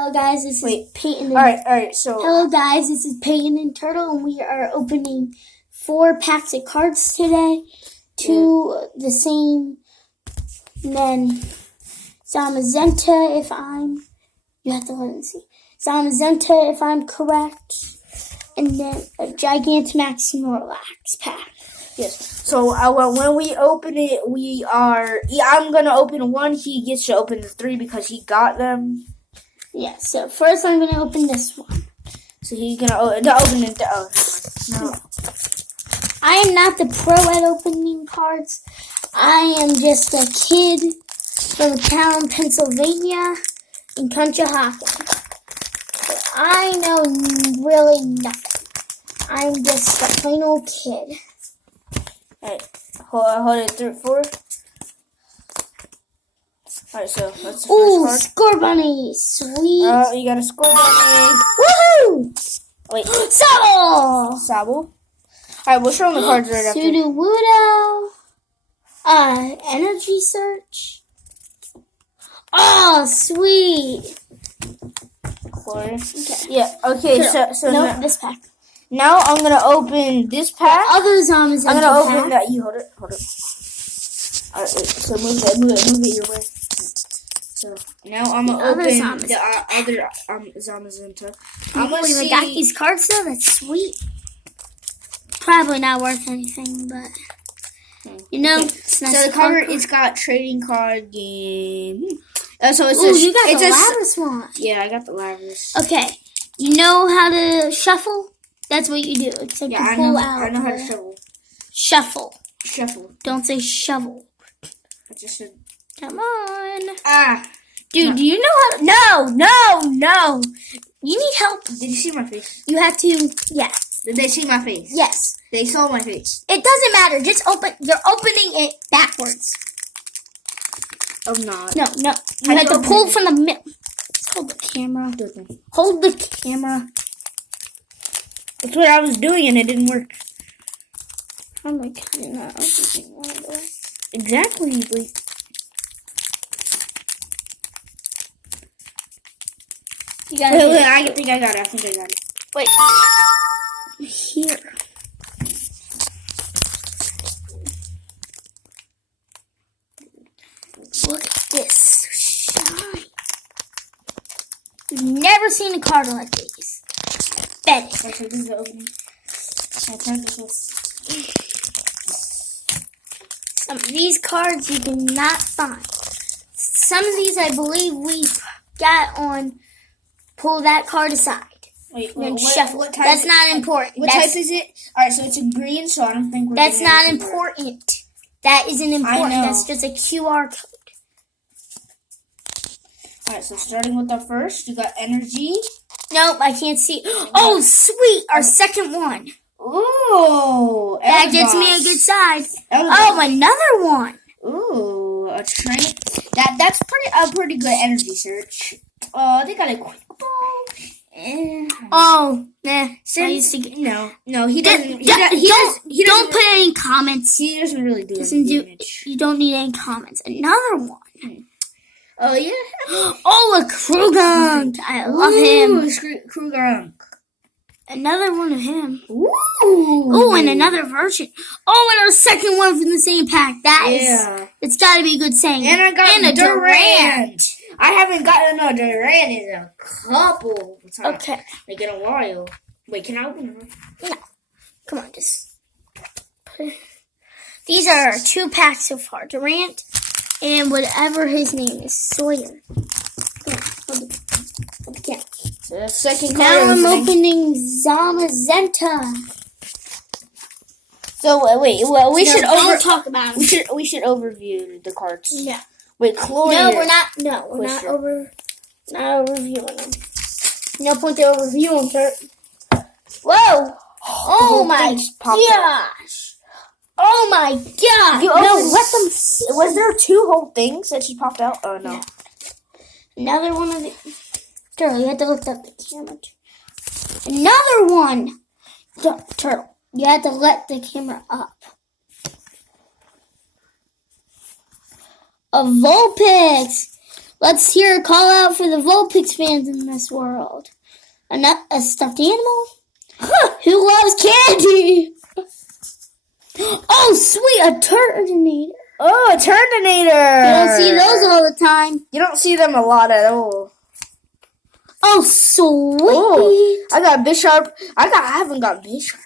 Hello guys, this is Peyton. Alright, so... Hello guys, this is Peyton and Turtle, and we are opening 4 packs of cards today. 2 the same, and then Zamazenta you have to let me see. Zamazenta if I'm correct, and then a Gigantamax Snorlax pack. Yes, so when we open it, I'm going to open 1, he gets to open the 3 because he got them. Yeah, so first I'm going to open this one. So he's going to open it. No. I am not the pro at opening cards. I am just a kid from a town, Pennsylvania, in Conshohocken. I know really nothing. I'm just a plain old kid. Alright, hold it through 4. Alright, so that's the Ooh, first card. Scorbunny, sweet. You got a Scorbunny. Woohoo! Wait. Sabo! Alright, we'll show them the cards right after. Sudowoodo. Energy Search. Oh, sweet. Gloria. Okay. Yeah, okay, so no, now, this pack. now I'm going to open this pack. Other Zamazenta I'm going to open pack. that. You hold it. Alright, wait, so move it your way. So now I'm going to open the other Zamazenta. I'm going to see. I got these cards though. That's sweet. Probably not worth anything, but you know, it's nice. So the cover, it's got trading card game. So it's you got the Lapras one. Yeah, I got the Lapras. Okay, you know how to shuffle? That's what you do. Except you pull out. I know how to shuffle. Shuffle. Don't say shovel. I just said. Come on. No. Dude, do you know how to... No. You need help. Did you see my face? You have to... Yeah. Did they see my face? Yes. They saw my face. It doesn't matter. Just open... You're opening it backwards. I'm not. No. You have to pull from the middle. Hold the camera. Hold the camera. That's what I was doing and it didn't work. Oh my god, not opening one of those. Exactly. Wait. You got Wait, I think I got it. Wait. Here. Look at this. Shine. We've never seen a card like these. Bet it. Okay, this is the opening. Some of these cards you cannot find. Some of these I believe we got on pull that card aside. Wait, shuffle. what type? That's not important. What type is it? Alright, so it's a green, so I don't think we're That's not important. That isn't important. I know. That's just a QR code. Alright, so starting with the first, you got energy. Nope, I can't see. Oh, sweet! Our second one. Ooh, that gets me a good side. Oh, another one. Ooh, a train. That's pretty good energy search. They got a quick ball. Oh, nah. No, he doesn't. Don't put any comments. He doesn't really do damage. You don't need any comments. Another one. Oh yeah. Oh, a Krugunk. I love him. Krugunk. Another one of him. Ooh, and another version. Oh, and our second one from the same pack. It's got to be a good saying. And I got a Durant. I haven't gotten a Durant in a couple of times. Okay. Like in a while. Wait, can I open it? No. Come on, just. These are 2 packs so far. Durant and whatever his name is, Sawyer. Hold the camera. So the second card. Now I'm opening Zamazenta. So we should talk about it. We should overview the cards. Yeah. Wait, Chloe. No, we're not. No, we're not overviewing them. No point to overview them, Kurt. Whoa! Oh my gosh! Oh my gosh! Let them see. Was there 2 whole things that just popped out? Oh no. Yeah. Another one of the. Turtle, you have to lift up the camera. Another one! Turtle, you have to let the camera up. A Vulpix! Let's hear a call out for the Vulpix fans in this world. A stuffed animal? Who loves candy? Oh, sweet, a Turtonator. Oh, a Turtonator. You don't see those all the time. You don't see them a lot at all. Oh, sweet. Oh, I got Bisharp. I haven't got Bisharp.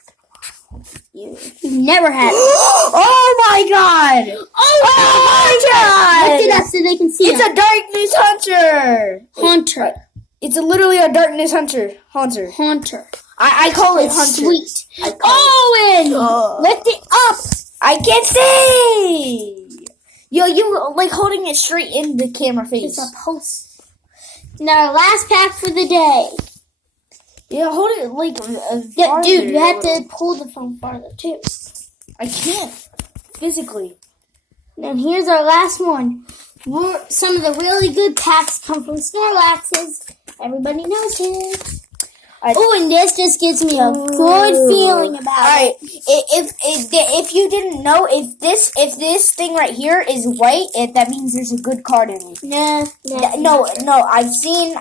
You've never had it. Oh my god! Oh my god! Lift it up so they can see It's a Darkness Hunter! Haunter. It's literally a Darkness Hunter. Haunter. I call it Hunter. Sweet. Owen! Lift it up! I can't see! Yo, you like holding it straight in the camera face. It's a post. Now, last pack for the day. Yeah, hold it like farther. Dude, you have to pull the phone farther too. I can't. Physically. And here's our last one. Some of the really good packs come from Snorlaxes. Everybody knows it. Oh, and this just gives me a good feeling about it. If you didn't know, if this thing right here is white, that means there's a good card in it. No. I've seen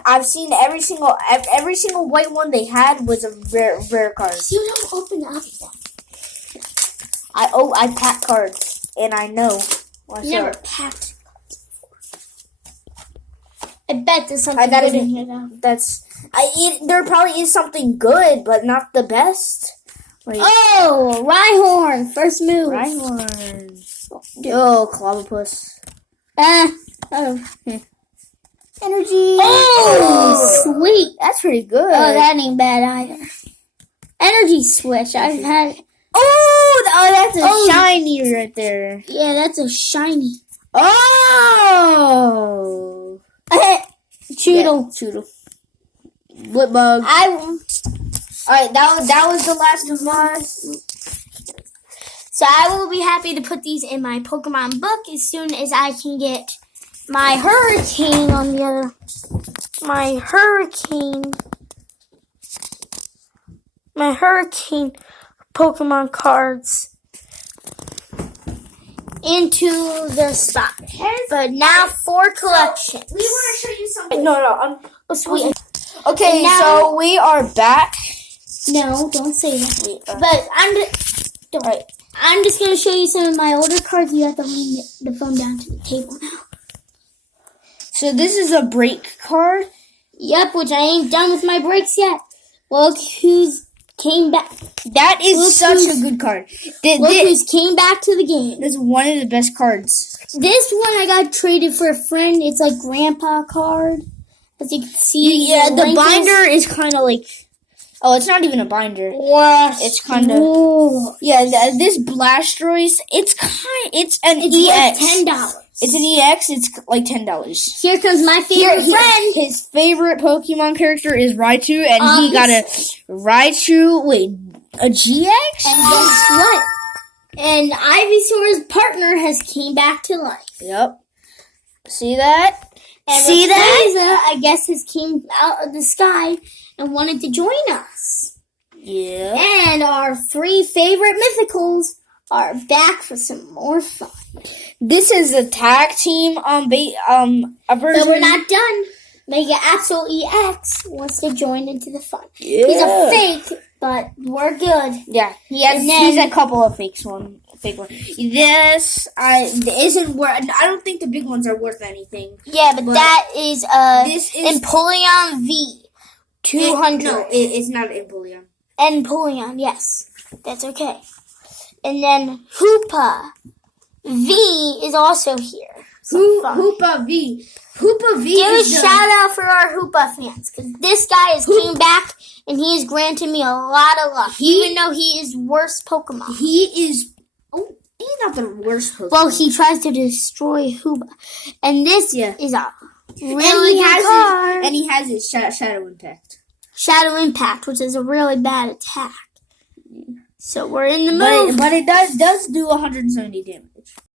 every single white one they had was a rare card. You don't open up them. I pack cards and I know. Never packed. I bet there's something good in here though. There probably is something good, but not the best. Wait. Oh, Rhyhorn, first move. Rhyhorn. Oh, Clobbopus. Energy. Oh, sweet. That's pretty good. Oh, that ain't bad either. Energy switch. I've had it. Oh, that's a shiny right there. Yeah, that's a shiny. Oh. Choodle. Yeah, Choodle. Blipbug. Alright, that was the last of us. So I will be happy to put these in my Pokemon book as soon as I can get my Hurricane on the other. My Hurricane Pokemon cards into the stock. But now for collection. We want to show you something. No. Oh, sweet. Okay, so we are back. No, don't say that. But I'm just going to show you some of my older cards. You have to lean the phone down to the table now. So this is a break card? Yep, which I ain't done with my breaks yet. Look who's came back. That is such a good card. Look who's came back to the game. This is one of the best cards. This one I got traded for a friend. It's like Grandpa card. As you can see. Yeah, the binder is kind of like... Oh, it's not even a binder. What? It's kind of... Yeah, this Blastoise, it's an EX. Like $10. It's an EX, it's like $10. Here comes my favorite friend. His favorite Pokemon character is Raichu, and he got a Raichu, a GX? And guess what? And Ivysaur's partner has came back to life. Yep. See that? And Rayquaza, I guess, has came out of the sky and wanted to join us. Yeah. And our 3 favorite mythicals are back for some more fun. This is a tag team a version. So we're not done. Mega Absol EX wants to join into the fun. Yeah. He's a fake, but we're good. Yeah, he's a couple of fake ones. This isn't worth. I don't think the big ones are worth anything. Yeah, but that is Empoleon V 200. It's not Empoleon. Empoleon, yes, that's okay. And then Hoopa V is also here. Hoopa V. Hoopa V. Give a shout out for our Hoopa fans, because this guy has came back and he has granted me a lot of luck, even though he is worst Pokemon. He's not the worst Pokemon. Well, he tries to destroy Hoopa, and this is a really good card. And he has his Shadow Impact. Shadow Impact, which is a really bad attack. So we're in the mood. But it does do 170 damage.